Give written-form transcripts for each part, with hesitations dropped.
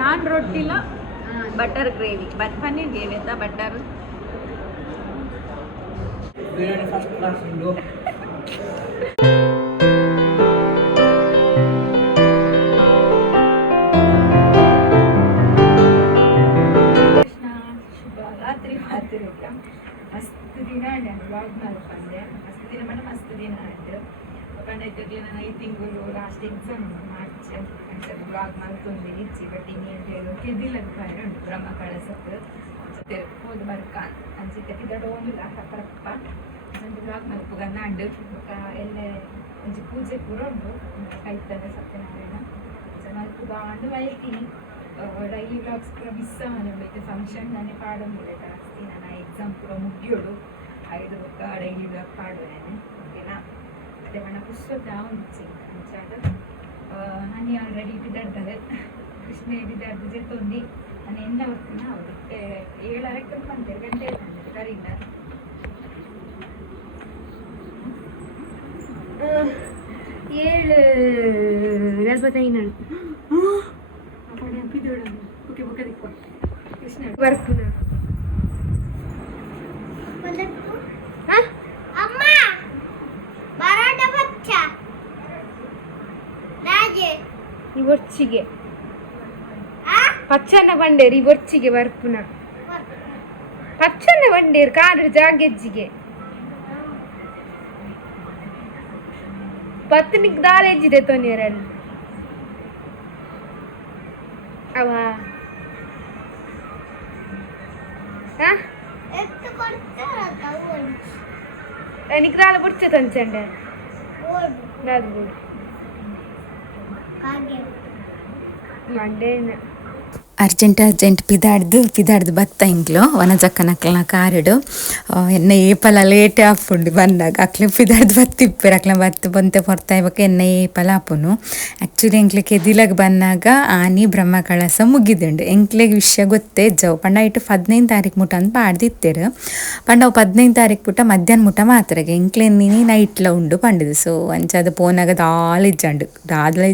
Non రొట్టిలో butter gravy paneer gravy ఎంత butter first class ಮಸ್ತ್ ದಿನ ವ್ಲಾಗ್ ಮಾಡ್ಕೊಂಡೆ ಮಸ್ತ್ ದಿನ ಮಾಡಿ ಮಸ್ತ್ ದಿನ ಆಯ್ತು ಕಂಡೈತೆ ನಾನು 5 ತಿಂಗಳು ಲಾಸ್ಟ್ ಎಕ್ಸಾಮ್ ಮಾರ್ಚ್ ಅಂತ ವ್ಲಾಗ್ ಮಾಡ್ಕೊಂಡು ಇಚ್ಚಿ ಬಟ್ ಇನ್ನೇನು ಕೆದಿಲಕ್ಕ ಉಂಟು ಬ್ರಹ್ಮ ಕಳಸಕ್ಕೆ ಮತ್ತೆ ಹೋದ ಬರ್ಕ ಅನ್ಸುತ್ತೆ ಇದರ ಒಂದು ಕಪ್ಪರಪ್ಪ ಒಂದು ವ್ಲಾಗ್ ಮಲ್ಪುಗನ್ನ ಅಂಡು ಎಲ್ಲ ಒಂದು ಪೂಜೆ ಪೂರ ಉಂಟು ಕೈತದ ಸತ್ಯನಾರಾಯಣ ಮಲ್ಪುಗಾಂಡು ಬೈತೀನಿ ಡೈಲಿ ವ್ಲಾಗ್ಸ್ ಪೂರ ಮಿಸ್ ಆಗೋದು ಫಂಕ್ಷನ್ ನಾನೇ ಪಾಡೋದಿಲ್ಲ ಜಾಸ್ತಿ ನಾನು ಎಕ್ಸಾಮ್ ಪೂರ ಮುಗಿಯೋಡು 5 ಬೊಕ್ಕ ಡೈಲಿ ವ್ಲಾಗ್ ಪಾಡೋದೇನೆ ಓಕೆನಾ ಅದೇ ಮಣ್ಣ ಪುಸ್ತಕ ಉಂಚಿ ಅಂಚಾದ ನಾನು ಆಲ್ರೆಡಿ ಬಿದ್ದಾಡ್ತದೆ ಕೃಷ್ಣ ಬಿದ್ದಾಡ್ದು ಜೊತ್ತೊಂದು ನಾನು ಎಲ್ಲ ಹೋಗ್ತೀನ ಅವರು 7:30 ಬಂದೆ ಗಂಟೆ ಇರ್ತಂದೆ ಕರೀನ 7:45 ಕೃಷ್ಣ ಬರ್ಪುನ ರಿವರ್ಚಿಗೆ ಪಚ್ಚನ್ನ ಬಂಡೇರು ರಿವರ್ಚಿಗೆ ಬರ್ಪುನ ಪಚ್ಚನ್ನ ಬಂಡೇರು ಕಾರು ಜಾಗೆಜ್ಜಿಗೆ ಪತ್ನಿಗೆ ದಾಲೆಜ್ಜಿದೆ ತೊನೆಯರಲ್ಲಿ ಅವ ನಿಕ್ರಾಲ ಬುಡ್ಚೆ ತಂಚಂಡೆ ಅದು ಮಂಡೇನ ಅರ್ಜೆಂಟ್ ಪಿದಾಡ್ದು ಬತ್ತ ಇಂಕ್ಲು ವನಜಕ್ಕನಕ್ಲನ ಕಾರಿಡು ಎನ್ನ ಏಪಲ ಲೇಟ್ ಆಪುಂಡು ಬಂದಾಗ ಅಕ್ಲೆ ಪಿದಾಡ್ದು ಬತ್ತಿಪ್ಪರು ಅಕ್ಲ ಬತ್ತು ಬಂತೆ ಹೊರ್ತಾ ಇವಾಗ ಎನ್ನ ಏಪಲ ಆಪುನು ಆ್ಯಕ್ಚುಲಿ ಎಂಕ್ಲೆಗೆ ಎದಿಲಾಗ ಬಂದಾಗ ಆನಿ ಬ್ರಹ್ಮ ಕಳಸ ಮುಗಿದುಂಡು ಎಂಕ್ಲೆಗೆ ವಿಷಯ ಗೊತ್ತೇ ಜವು ಪಂಡ ಇಟ್ಟು 15 ತಾರೀಕು ಮುಟ ಅಂತ ಪಾಡ್ದಿತ್ತೇರು ಪಂಡ ಅವು 15 ತಾರೀಕು ಮುಟ ಮಧ್ಯಾಹ್ನ ಮುಟ ಮಾತ್ರಗೆ ಎಂಕ್ಲೆ ನೀನಿ ನೈಟ್ಲ ಉಂಡು ಪಂಡಿದು ಸೊ ಅಂಚಾದ ಪೋನಾಗ ದಾಲ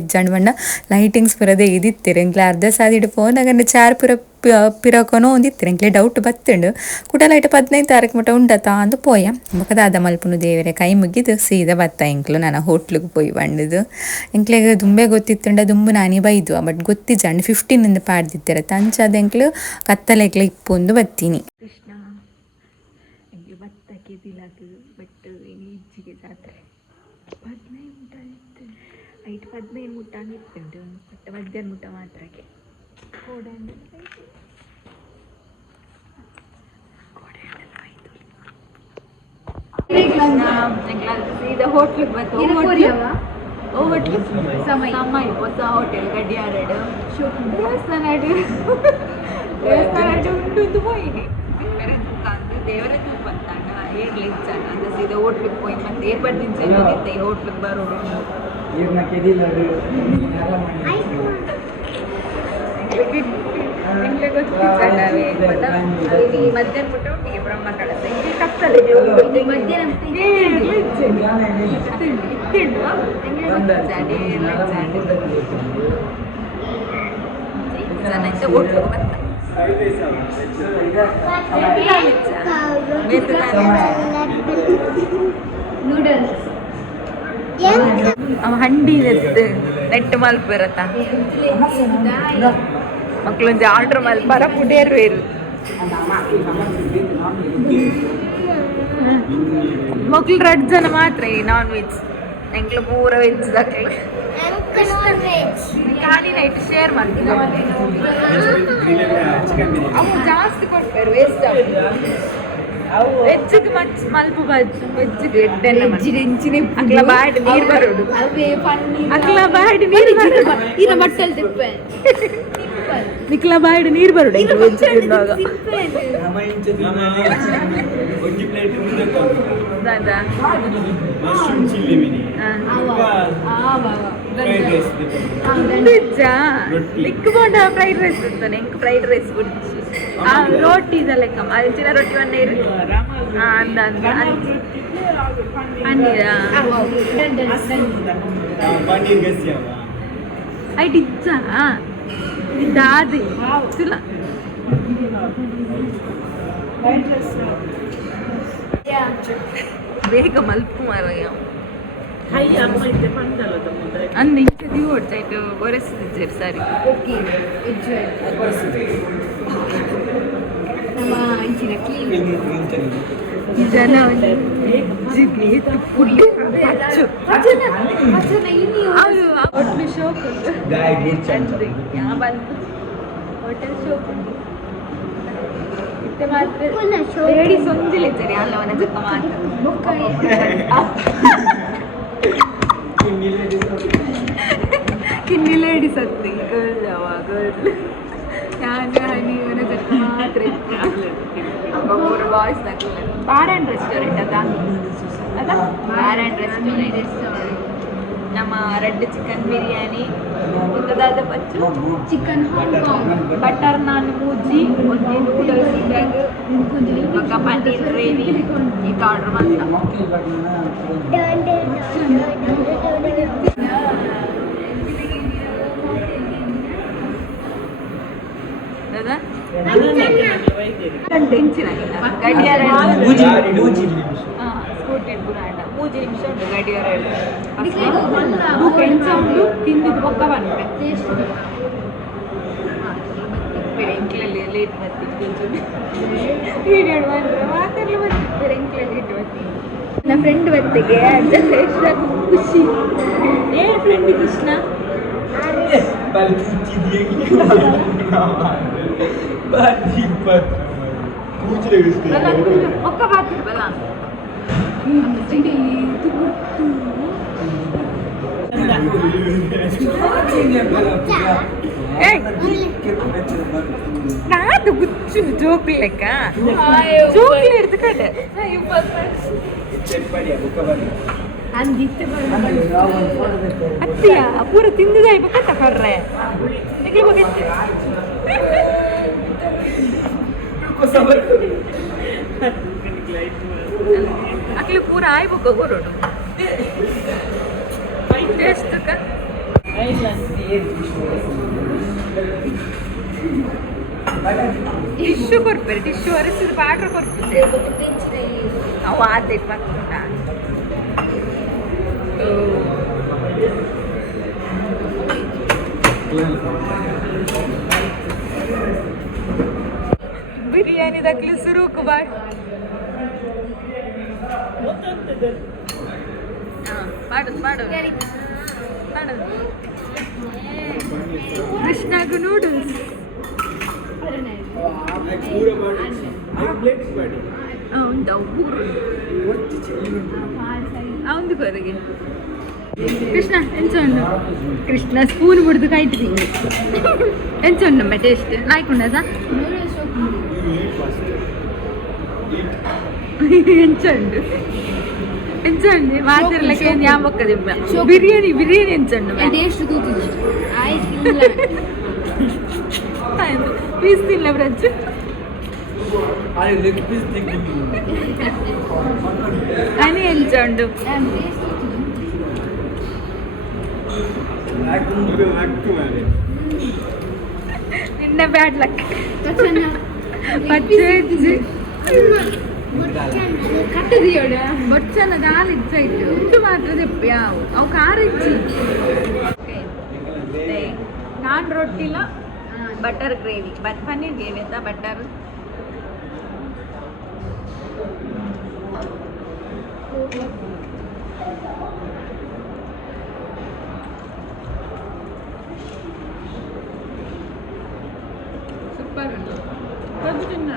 ಇಜ್ಜಂಡು ಪಂಡ ಲೈಟಿಂಗ್ಸ್ ಪುರದೇ ಇದಿತ್ತೇರು ಎಂಕ್ಲೆ ಅರ್ಧ ಸಾದಿಡು ಪೋನಾಗ ಚಾರ್ ಪುರ ಪಿರಕೋನೋ ಒಂದಿತ್ತು ಎಂಕ್ಲೆ ಡೌಟ್ ಬತ್ತುಂಡು ಕುಟಲೈಟ್ 15 ತಾರೀಕು ಮುಟ ಉಂಡತಾ ಅಂದು ಪೋಯ ಬೊಕದಾದ ಮಲ್ಪುನು ದೇವರೇ ಕೈ ಮುಗಿದು ಸೀದಾ ಬತ್ತ ಎಂಕ್ಲು ನಾನು ಹೋಟ್ಲಿಗೆ ಪೋಯಿ ಬಂಡುದು ಎಂಕ್ಲೆಗೆ ದುಂಬೆ ಗೊತ್ತಿತ್ತುಂಡ ದುಂಬು ನಾನಿ ಬೈದು ಬಟ್ ಗೊತ್ತಿಜ್ಜಂಡು 15 ಪಾಡ್ದಿತ್ತಾರೆ ತಂಚಾದ ಎಂಕ್ಲು ಕತ್ತಲೆಗ್ಲೆ ಇಪ್ಪೊಂದು ಬತ್ತೀನಿ ಕೃಷ್ಣ ಎಂಕ್ಲೆ ಬತ್ತಕ್ಕೆ ದಿಲಾಕು ಬಟ್ ಈಜಿಗೆ ಜಾತ್ರೆ 15 ಮುಟ ಇತ್ತು ಐಟ್ 15 ಮುಟ ಇತ್ತುಂಡು ಬಟ್ ಮಧ್ಯಾಹ್ನ ಮುಟ ಮಾತ್ರಕ್ಕೆ ಸೀದಾ ಹೋಟ್ಲಿಗೆ ಬಂತು ಹೋಟ್ಲು ಸಮಯ ಹೊಸ ಹೋಟೆಲ್ ಗಡಿಯಾರಡು ದೇವಸ್ಥಾನ ಉಂಟು ಹೋಯಿನಿ ಬೇರೆ ದುಕಾನ್ ದೇವರ ತೂಪ ಅಂತಾಂಡ ಏರ್ಲಿ ಇಚ್ಚಾನ ಅಂತ ಸೀದಾ ಹೋಟ್ಲಿಗೆ ಹೋಗಿ ಮತ್ತೆ ಏರ್ಪಡ್ ದಿನ ಹೋಟ್ಲಿಗೆ ಬರೋಡು ಮಧ್ಯಾಹ್ನ ಮುಟ್ಟ ಒಟ್ಟಿಗೆ ಬ್ರಹ್ಮ ಕಳಸ ಇಲ್ಲಿ ಕತ್ತಲೆ ನೂಡಲ್ಸ್ ಅವ ಹಂಡಿ ನೆಟ್ಟು ಮಲ್ಪಿರತ್ತ ಮಕ್ಕಳೊಂದು ಆರ್ಡ್ರ್ ಮಲ್ಪರ ಪುಡೇರು ಬೇರು ಮಕ್ಳು 2 ಜನ ಮಾತ್ರ ಈ ನಾನ್ ವೆಜ್ ಎಂಕ್ಲು ಪೂರ ವೆಜ್ ದಕ್ಲೆ ಖಾಲಿ ನೈಟ್ ಶೇರ್ ಮಾಡ್ತೀವಿ ಅವು ಜಾಸ್ತಿ ಕೊಡ್ತಾರೆ ವೇಸ್ಟ್ ವೆಜ್ಜಿಗೆ ಮಲ್ಪು ವೆಜ್ಜಿಗೆ ಅಕ್ಲ ಬಾಡ್ ನೀರು ಬರೋಡು ಅಕ್ಲ ಬಾಡ್ ನೀರು ಬರೋಡು ಮಟ್ಟಲ್ಲಿ ತಿಪ್ಪೆ ನಿಕ್ಲ ಬಾಯ್ಡ್ ನೀರು ಬರೋಡು ವೆಜ್ ತಿಂದಾಗ ನಿಕ್ಬೋಂಡ ಫ್ರೈಡ್ ರೈಸ್ ಇರ್ತಾನೆ ಎಂಕ್ ಫ್ರೈಡ್ ರೈಸ್ ಗುಡ್ಚಿ ರೋಟಿ ಇದೆಲ್ಲ ಅದು ಚಿನ್ನ ರೊಟ್ಟಿ ಒಂದೇ ಇರುತ್ತೆ ಅಂದ Anira. Paneer gasya. I did that. Daddy. Tula. ಬೇಗ ಮಲ್ಪು ಮಾರಾಯ ಅಂದ ಇಂಚದಿ ಓಡ್ತಾಯಿಟ್ಟು ಒರೆಸಿದ್ದೀರಿ ಸರಿ ಜನ ಅವರು ಹೋಟ್ಲು ಶೋಪ್ ಹೋಟೆಲ್ ಶೋಪ್ ಉಂಟು ಇತ್ತೆ ಮಾತ್ರ ಲೇಡೀಸ್ ಒಂದಿಲ್ಲಿದ್ದಾರೆ ಅಲ್ಲವನ ಜೊತೆ ಮಾತ್ರ ಕಿನ್ನಿ ಲೇಡೀಸ್ ಹತ್ತಿ ಗರ್ಲ್ ನಾನು ಹನಿ ಇವನ ಜೊತೆ ಮಾತ್ರ ಮೂರು ಬಾಯ್ಸ್ ಬಾರ್ ಆ್ಯಂಡ್ ರೆಸ್ಟೋರೆಂಟ್ ಅದ ಬಾರ್ ಆ್ಯಂಡ್ ರೆಸ್ಟೋರೆಂಟ್ ನಮ್ಮ ರೆಡ್ ಚಿಕನ್ ಬಿರಿಯಾನಿ ಉದ್ದದಾದ ಪಚ್ಚು ಚಿಕನ್ ಬಟರ್ ನಾನ್ ಮೂಜಿ ಒಂದು ನೂಡಲ್ಸ್ ಬ್ಯಾಗ್ ఒక ಪನ್ನೀರ್ ಗ್ರೇವಿ ಇದು ಆರ್ಡರ್ ಮಾಡ್ತಾ ಟೆನ್ಷನ್ ಗಡಿಯಾರ ಸ್ಕೂಟಿ ಇಟ್ಬಿಡ 3 ನಿಮಿಷ ಉಂಟು ಗಡಿಯಾರ ಫ್ರೆಂಡ್ಸ್ ಉಂಟು ತಿಂದಿದ್ದು ಪಕ್ಕ ಬಂದೆ ಬೆಂಕ್ಲಲ್ಲಿ ಲೇಟ್ ಬರ್ತಿದ್ದು ವೀಡಿಯೋ ಮಾಡಿದ್ರೆ ಮಾತಾಡಲು ಬರ್ತಿದ್ದು ಬೆಂಕ್ಲಲ್ಲಿ ಲೇಟ್ ಬರ್ತೀನಿ ನನ್ನ ಫ್ರೆಂಡ್ ಬರ್ತಿಗೆ ಅಡ್ಜಸ್ಟ್ ಎಷ್ಟು ಖುಷಿ ಏನು ಫ್ರೆಂಡ್ ಕೃಷ್ಣ ఒక్క బాత్రూమ్ బలా నాదు గుచ్చు జోకులు లెక్క జోకులు ఎడుతుకంటే ಅತ್ತಿಯ ಪೂರ ತಿಂದಿದ ಇಪ್ಪತ್ತ ಕೊಡ್ರೆ ಅಕ್ಲಿ ಪೂರ ಆಯ್ಬೇಕ ಕೊರೋಡು ಟೇಸ್ಟ್ ಟಿಶ್ಯೂ ಕೊಡ್ಬೇರೆ ಟಿಶ್ಯೂ ಒರೆಸಿದ ಪಾಟ್ರ ಕೊಡ್ತೀವಿ ಅವು ಆತೈತೆ ಬರ್ಕೊಂಡ ಬಿರಿಯಾನಿ ದಕ್ಲಿ ಸುರು ಕುಮಾರ್ ಮಾಡು ಕೃಷ್ಣಾಗು ನೂಡಲ್ಸ್ ಉಂಟು ಅವಂದು ಕೊರಗೆ ಕೃಷ್ಣ ಎಂಚೊಂಡು ಕೃಷ್ಣ ಸ್ಪೂನ್ ಬಿಡ್ದು ಕಾಯ್ತೀವಿ ಎಂಚೊಂಡಮ್ಮ ಟೇಸ್ಟ್ ನಾಯ್ಕೊಂಡದ ಎಂಚಂಡು ಮಾತಿರ್ಲಕ್ಕೆ ಏನು ಯಾವಕ್ಕದಿಲ್ಲ ಬಿರಿಯಾನಿ ಎಂಚಂಡು ಟೇಸ್ಟ್ ಪೀಸ್ ತಿನ್ನ ಬ್ರಜ್ అని ఎంచండు నిన్న బ్యాడ్ లక్ పచ్చేసి ಕಟ್ಟದಿಯೋಡ ಬೊಚ್ಚನ ದಾಲ್ ಇಚ್ಚಾಯ್ತು ಇಟ್ಟು ಮಾತ್ರ ತೆಪ್ಪ್ಯಾವು ಅವು ಖಾರ ಇಚ್ಚಿ ನಾನ್ ರೊಟ್ಟಿಲ ಬಟರ್ ಗ್ರೇವಿ ಪನ್ನೀರ್ ಗ್ರೇವಿ ಅಂತ ಬಟರ್ ಸೂಪರ್ ಉಂಟು ಅದು ತಿನ್ನ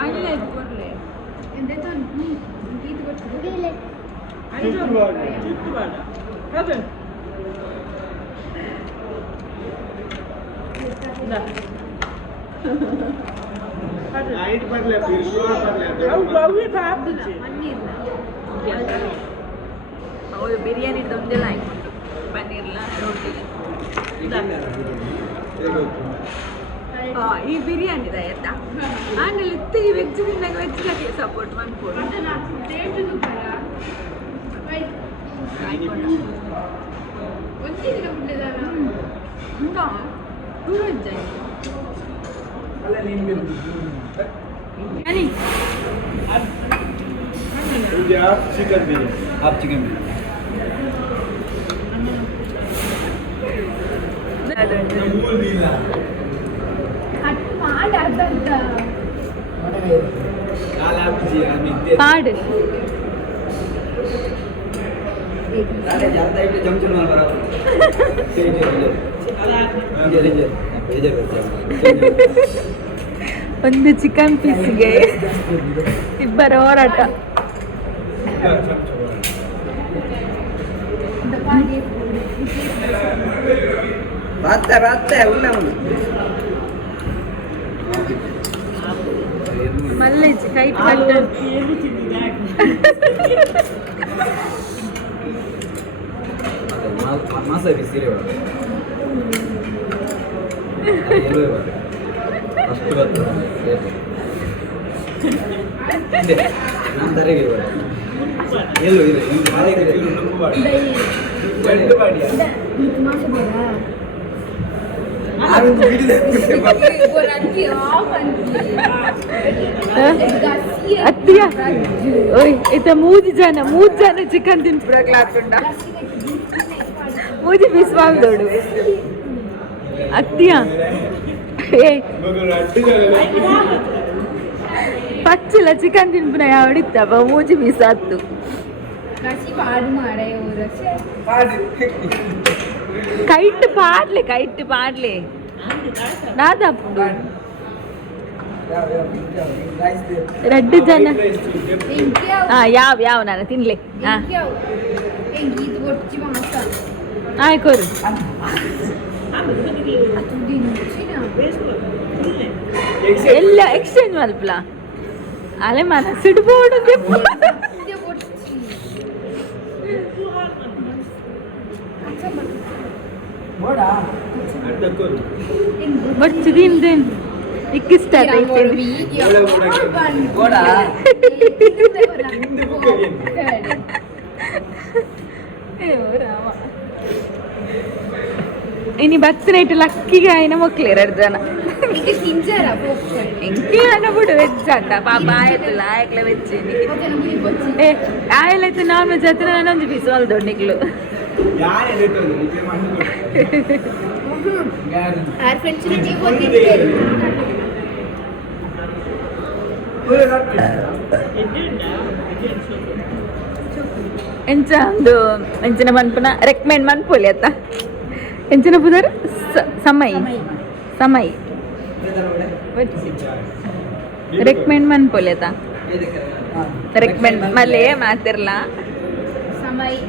ಅಲ್ಲ ಇದು ಕೊಡಲೆ ಎಂತ ಇದು ಕೊಡ್ತದೆ ಹೌದು ಬಿರಿಯಾನಿ ದೊಡ್ಡಲ್ಲ ಆಯ್ತು ಪನ್ನೀರ್ಲ ರೋಟಿ ಈ ಬಿರಿಯಾನಿ ಆಯ್ತಾ ಆಂಡಲ್ಲಿ ಇತ್ತು ಈ ವೆಜ್ ತಿಂದಾಗ ವೆಜ್ ಲಾಗಿ ಸಪೋರ್ಟ್ ಮಾಡ್ಬೋದು चिकन बिरयानी आप चिकन बिरयानी ಪಾಡು ಒಂದು ಚಿಕನ್ ಪೀಸ್ಗೆ ಇಬ್ಬರ ಹೋರಾಟ ಮಲ್ಲೇಜ್ ಕೈ ಪಟ್ಟು masa bisire ba ennuve ba ಅಷ್ಟು ಬರ್ತದೆ ನಾನು ತರಗೆ ಬರ ಎಲ್ಲೋ ಇದೆ ಒಂದು ಮಾಲಿಗೆ ತಿರು ಮnppuvar mnppuvar ನಾನು ಬಿಡಿದೆ ಅತ್ತಿಯ ಓಯ್ ಇತ ಮೂರು ಜನ ಚಿಕನ್ ತಿನ್ಪುರಕ್ಲಾಕುಂಡ ಮೂಜಿ ಬಿಸ್ವಾಗ್ದೋಡು ಅತ್ತಿಯ ಪಚ್ಚಿಲ್ಲ ಚಿಕನ್ ತಿನ್ಪುನ ಯಾವಡಿತ್ತಪ್ಪ ಮೂಜಿ ಬೀಸಾತ್ತು ಕೈಟ್ ಪಾಡ್ಲೆ ನಾದಪ್ಪು ರೆಡ್ ಜನ ಯಾವ ನಾನು ತಿನ್ಲೆ ಆಯ್ಕೋರು ಎಲ್ಲ ಎಕ್ಸ್ಚೇಂಜ್ ಮಲ್ಪಲ ಅಲೆ ಮನ ಸಿಡ್ಬೋಡು ಬಡ್ಚು ದಿನ ಇಕ್ಕಿಷ್ಟ ಇನಿ ಬತ್ತನೈಟ್ ಲಕ್ಕಿಗೆ ಆಯ್ನ ಮಕ್ಳು 2 ಜನ ಎಂಕಿನ ಬಿಡು ವೆಜ್ ಅಂತ ಪಾಪ ಆಯ್ತಲ್ಲ ಆಯ್ಕಲ ವೆಜ್ ಏ ಆಯ್ಲಾಯ್ತು ನಾನ್ ವೆಜ್ ಹತ್ರ ನಾನೊಂದು ಪೀಸ್ ಅಲ್ ದೊಡ್ಡಿಗ್ಲು ಎಂಚ ಒಂದು ಎಂಚಿನ ಮನ್ಪುನ ರೆಕಮೆಂಡ್ ಮನ್ಪೊಲಿ ಅತ್ತ ಎಂಚಿನ ಪುದರ್ ಸಮೈ ರೆಕಮೆಂಡ್ ಮನ್ಪೊಲಿ ಅತ್ತ ರೆಕಮೆಂಡ್ ಮಲೆ ಮಾತಿರ್ಲ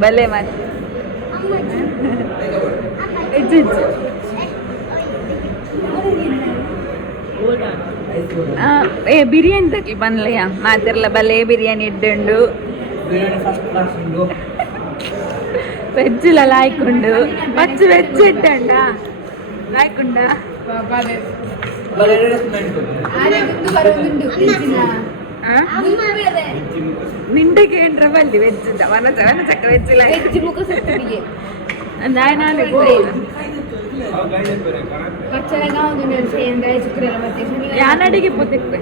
ಬಲೆ ಮಾತು ಏ ಬಿರಿಯಾನಿ ತಕ್ಲಿ ಬನ್ಲಯ್ಯ ಮಾತಿರ್ಲ ಬಲೆ ಬಿರಿಯಾನಿ ಇಡ್ಡುಂಡು ಬಿರಿಯಾನಿ ಫಸ್ಟ್ ಕ್ಲಾಸ್ ಉಂಡು ವೆಜ್ಜಿಲ ಲಾಯ್ಕುಂಡು ಮಚ್ಚು ವೆಜ್ ಇಟ್ಟಂಡ ಲಾಯ್ಕುಂಡ ನಿಂಡೆಗೆ ಏನ್ರ ಬಲ್ಲಿ ವೆಜ್ ವನ ಚಕ್ಕ ವೆಜ್ ನಾನು ಯಾನಡಿಗೆ ಪುತ್ತಿಕ್ವೆ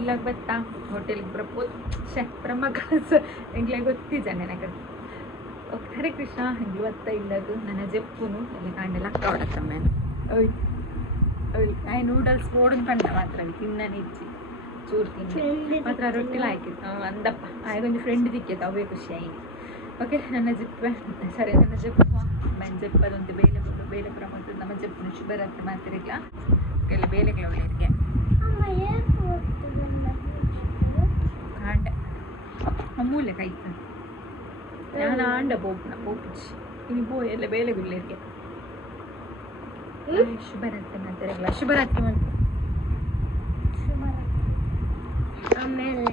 ಇಲ್ಲ ಗೊತ್ತಾ ಹೋಟೆಲ್ ಪ್ರಮೋದ್ ಎಂಗ್ಲೆ ಗೊತ್ತಿದ್ದ ನನಗೆ ಹರೇ ಕೃಷ್ಣ ಹೆಂಗೆ ಗೊತ್ತ ಇಲ್ಲದು ನನ್ನ ಜಪ್ಪುನು ಅಲ್ಲಿ ಕಾಂಡೆಲ್ಲ ಅಕ್ಕ ಓಯ್ ಆಯ್ ನೂಡಲ್ಸ್ ಓಡನ್ ಕಂಡ ಮಾತ್ರ ತಿನ್ನನೆ ಇಚ್ಚಿ ಚೂರು ತಿಂದು ಮಾತ್ರ ರೊಟ್ಟಿಲ ಹಾಕಿತ್ತು ಅಂದಪ್ಪ ಆಯ್ಗೊಂದು ಫ್ರೆಂಡ್ ದಿಕ್ಕಿತ್ತು ಅವೇ ಖುಷಿ ಆಗಿ ಓಕೆ ನನ್ನ ಜಪ್ಪೆ ಸರಿ ನನ್ನ ಜಪ್ಪು ನನ್ನ ಜಪ್ಪದೊಂದು ಬೇಲೆ ಪ್ರಮೋದ ನಮ್ಮ ಜಪ್ಪುನ ಶುಭರಾತ್ರಿ ಮಾತಿರಲಿಲ್ಲ ಎಲ್ಲ ಬೇಲೆಗಳ ಒಳ್ಳೆಯರಿಗೆ ಕಾಂಡೆ ಅಮ್ಮೂಲೆ ಕೈತ ನಾನು ಆಂಡ ಪೋಪಿಚ್ಚಿ ಇನ್ನು ಎಲ್ಲ ಬೇಲೆಗುಳ್ಳೇರಿಗೆ ಶುಭರಾತ್ರಿ ಮಾತಿರಲಿಲ್ಲ ಶುಭರಾತ್ರಿ ಆಮೇಲೆ